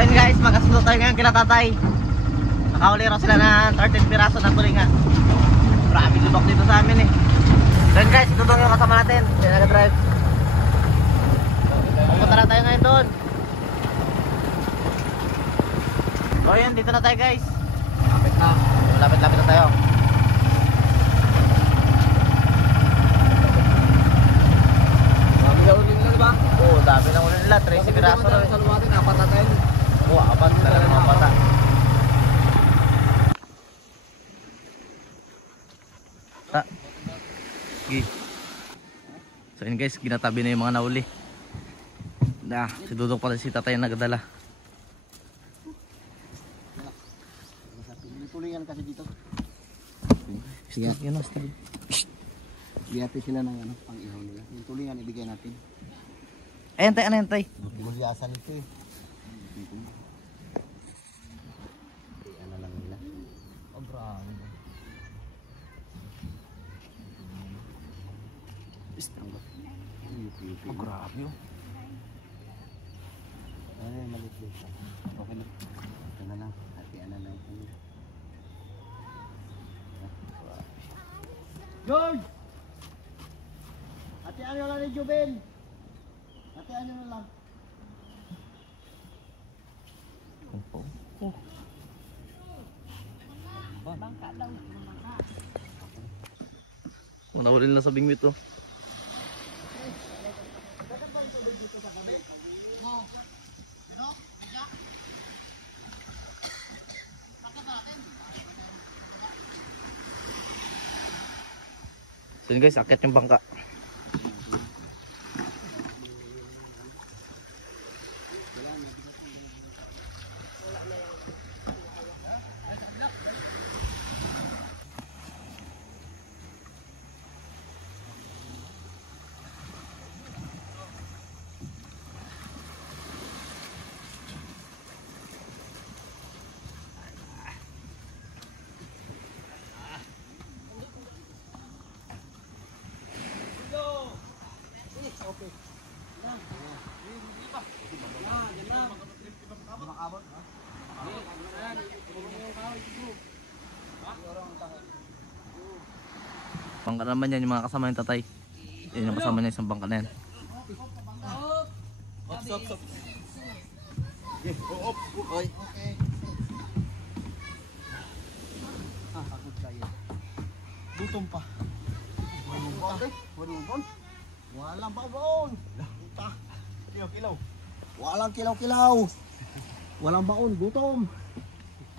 ayun guys, magkasundo tayo ngayon kila tatay. Nakahuli raw sila ng 13 piraso ng tulingan. Grabe lubak dito sa amin eh. Then guys, ito doon yung kasama natin. Yan nag-drive. Pupunta na tayo ngayon doon. So yun, dito na tayo guys. Lapit na. Lapit-lapit na tayo. Dami na ulit nila, diba? Oo, dami na ulit nila. 13 piraso na. Sa lumatin, apat natin. Oo, apat talaga mga bata. Okay. So yun guys, ginatabi na yung mga nauli. Si Dudok pala si tatay na nagdala. Tulingan kasi dito. Sige, yun o, style. Biyati sila ng ano, pang ihaw nila. Yung tulingan ibigay natin. Ayan tay, ano yan tay? Gulyasan ito eh. Ano lang nila. Oh, grabe. Oh, grabe oh. Ay, malit dito. Okay na. Ito na lang. Hatian na lang. George! Hatian nyo lang ni Jubel. Hatian nyo na lang. Oh. Bangka daw. Oh, nawalil na sa bingwit oh. So yun guys, akit yung bangka. Bangka naman yan, yung mga kasama yung tatay. Yan yung kasama niya, isang bangka na yan. Stop. Okay. Pagod tayo. Gutom pa. Walang baon. Kilaw. Walang kilaw. Walang baon, gutom.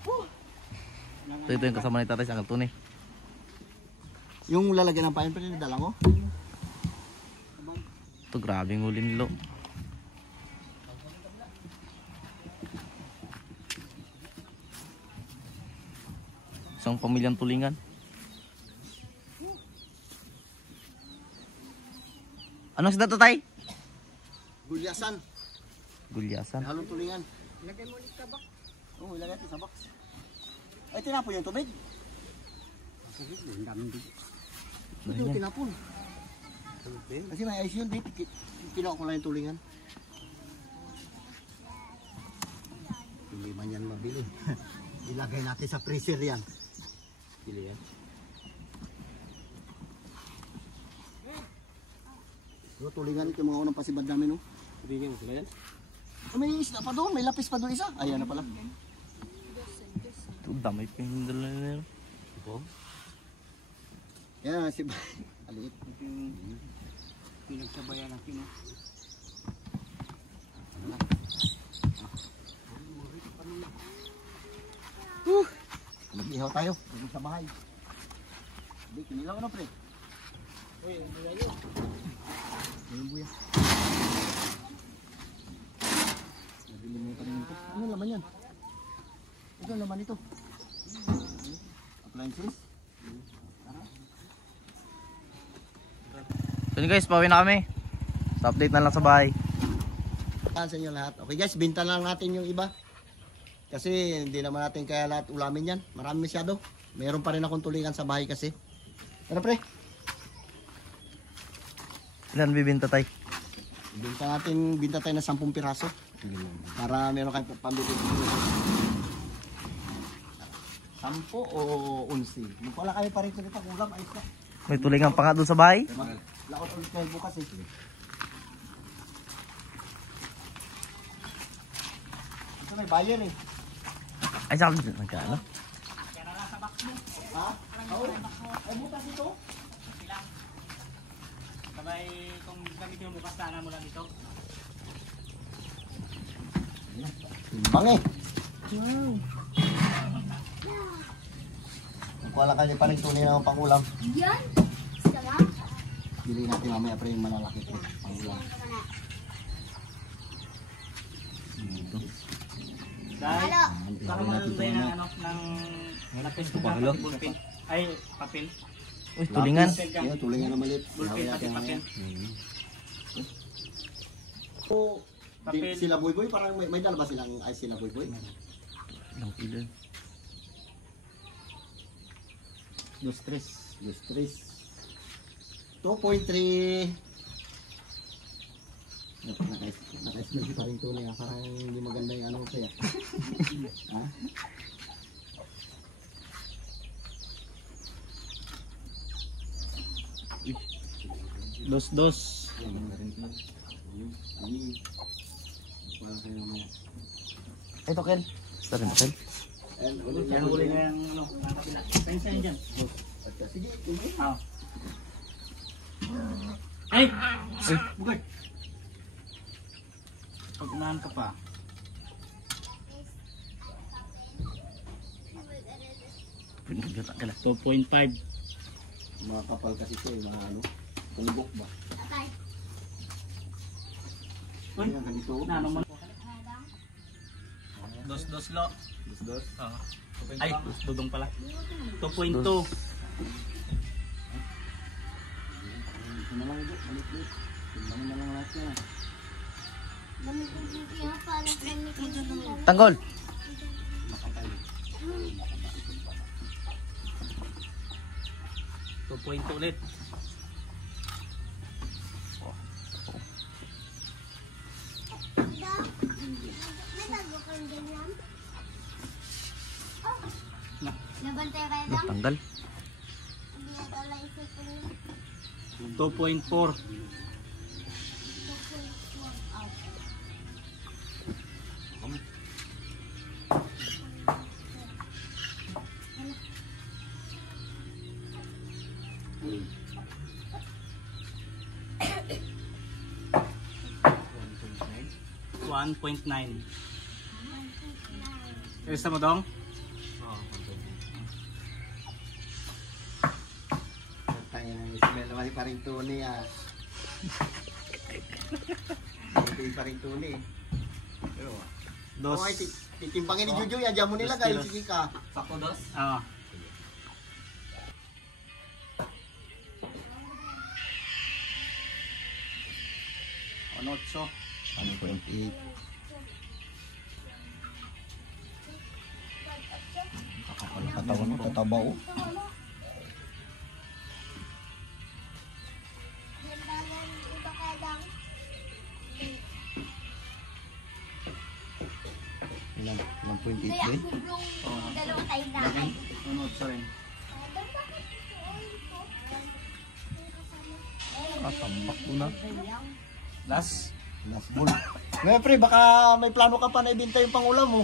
So ito yung kasama ni tatay sa Kaltune. Yung lalagyan ng pain pa rin dala mo? Ito grabe yung huli nilo. Isang pamilyang tulingan. Anong sida tatay? Gulyasan. Gulyasan. Halong tulingan. Ilagay mo ulit sa box. Oo, ilagay ito sa box. Ay, tinapon yung tubig. Ang daming tubig. Ito, tinapon. Kasi may ice yun, dito. Kinuha ko lang yung tulingan. Hindi man yan mabili. Ilagay natin sa freezer yan. Pili yan. So, tulingan ito yung mga unang pasibad namin. Pili mo sila yan? May isda pa doon, may lapis pa doon isa. Ayan na pala. Ito damay pa yung dala nila. Ito? Yan, si aliit. Pinagsabayan natin. Mag-ihaw tayo. Sa bahay. Hindi, kinilaw na pre. Uy, ang buya yun. Yung buya. Ano laman yan? Ito laman ito. Appliances. So guys, pauwi na kami. So update na lang sa bahay. Sa inyo lahat. Okay guys, binta lang natin yung iba. Kasi hindi naman natin kaya lahat ulamin yan. Marami masyado. Mayroon pa rin akong tulingan sa bahay kasi. Ano pre? Ilan bibinta tay? Binta tayo ng 10 piraso. Para meron kang pambili. 10 o 11. Kung wala kayo pa rin ito ulam, ayos na. May tulingan pa nga doon sa bahay. Laot ulit kayo bukas eh. Ito may buyer eh. Ay, saan ka nagkaano? Ha? Oo. Ay bukas ito? Sabay kung gamit yung bukas sana mo lang ito. Timbang eh. Kung wala kayo pa rin tunay na pangulam. Yan. Sama. Bili natin mamaya pa yung malalaki ito. Pangulam. Dahil, Halo. baka malang tayo ng ano, ng lapis na Pahalo? bullpen. Ay, papel. Uy, tulingan. Yan, tuloy nga na maliit. Bullpen, pati papel. So, Papel. sila boy parang may dala ba silang ay sila boy? Ilang kilo? 2-3. 2.3. Naka-explain pa rin tunay ah. Parang hindi maganda yung ano kaya. Ha? Dos. Ito, Kel. Basta rin ba, Kel? Yan huli na yung ano, ng kapila. Pensa yun dyan. Sige, sige. Ah. Ay! Bukay! Pag unahan ka pa. Pinagkata ka lang. 2.5. Mga kapal kasi ito eh, mga ano, tulubok ba? Tatay. Uy! Ayan, ganito. Na, ano man? Hadang. Dos lo. Dos. Ah. Ay, dudong pala. 2.2. Ito na lang ito, malit-lit. Tingnan na lang lahat yan. Lamig ng kaya parang lamig ng Tanggol! Ulit. May tago kang ganyan. Nabantay kayo lang? Tanggal. Hindi na tala isip ko lang. 2.4. $1.9. Isa mo dong? Tayo na, smell naman pa rin tunay ah. Hindi pa rin tunay. Dos. Okay, titimbangin ni Juju yan, dyan mo nila guys, sige ka. Sako dos? Oo. Onotso. 1.8. Katawan mo, tataba oh. Iba kaya lang. Ilan? 1.8 Kaya ba? kublong dalawang tayo na. Onotso rin. Tambak ko na. Last. Last ball. Ngayon pre, baka may plano ka pa na ibenta yung pangulam mo.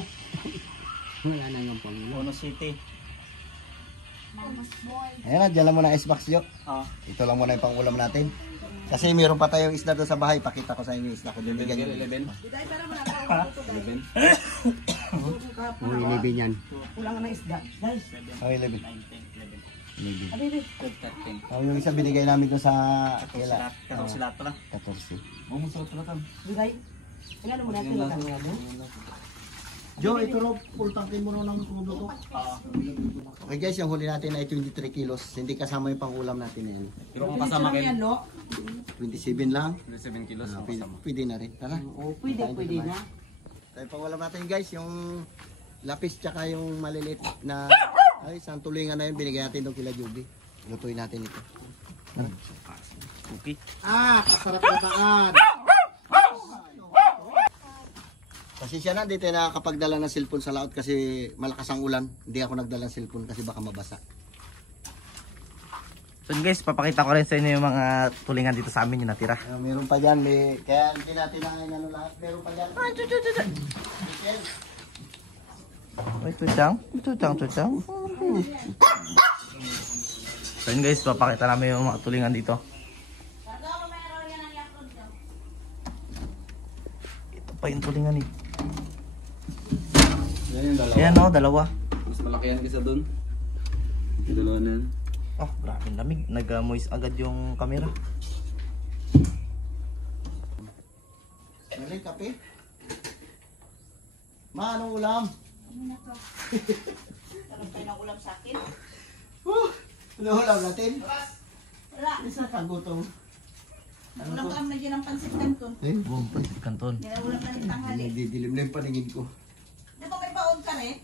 Ono City. Mama's boy. Ayan na, dyan lang muna icebox yo. Oo. Ito lang muna yung pangulam natin. Kasi meron pa tayong isda doon sa bahay. Pakita ko sa inyo yung isda ko. Bibigyan nyo. 11. Uy, 11 yan. Kulang na isda. Guys. Oh, 11. 9, 10, 11. 11. 13. Oh, yung isa binigay namin doon sa... Silat. Katong silat pala. 14. Mumusot pala tam. Jo, ito ro, full tankin mo ng krudo to. Oo. Okay guys, yung huli natin ay 23 kilos. Hindi kasama yung pangulam natin yan. Pero kung kasama kayo. 27 lang. 27 kilos. Pwede na rin. Tara. Pwede na. Tayo pangulam natin guys, yung lapis tsaka yung maliliit na ay isang tulingan na yun binigay natin doon kila Juby. Lutuin natin ito. Okay. Ah, kasarap na taan. Pasensya na, di tayo nakakapagdala ng cellphone sa laot kasi malakas ang ulan. Hindi ako nagdala ng cellphone kasi baka mabasa. So guys, papakita ko rin sa inyo yung mga tulingan dito sa amin yung natira. Meron pa dyan, kaya hindi natin ano lahat. Meron pa dyan. Michelle. Ay, tutsang. So yun guys, papakita namin yung mga tulingan dito. Ito pa yung tulingan eh. Yan yung dalawa. Ayan o, dalawa. Mas malaki yan kaysa dun. Yung dalawa na yan. Oh, grabe ang lamig. Nag-moist agad yung camera. Meron kape. Ma, anong ulam? Meron kayo ng ulam sa akin? Ano ulam natin? Wala. Isa kagutom. Ulam ka naman dyan ang pansit kanton. Boom, pansit kanton. Ulam na rin tanghali. Nagdidilim na yung paningin ko. Di ba may baon ka rin?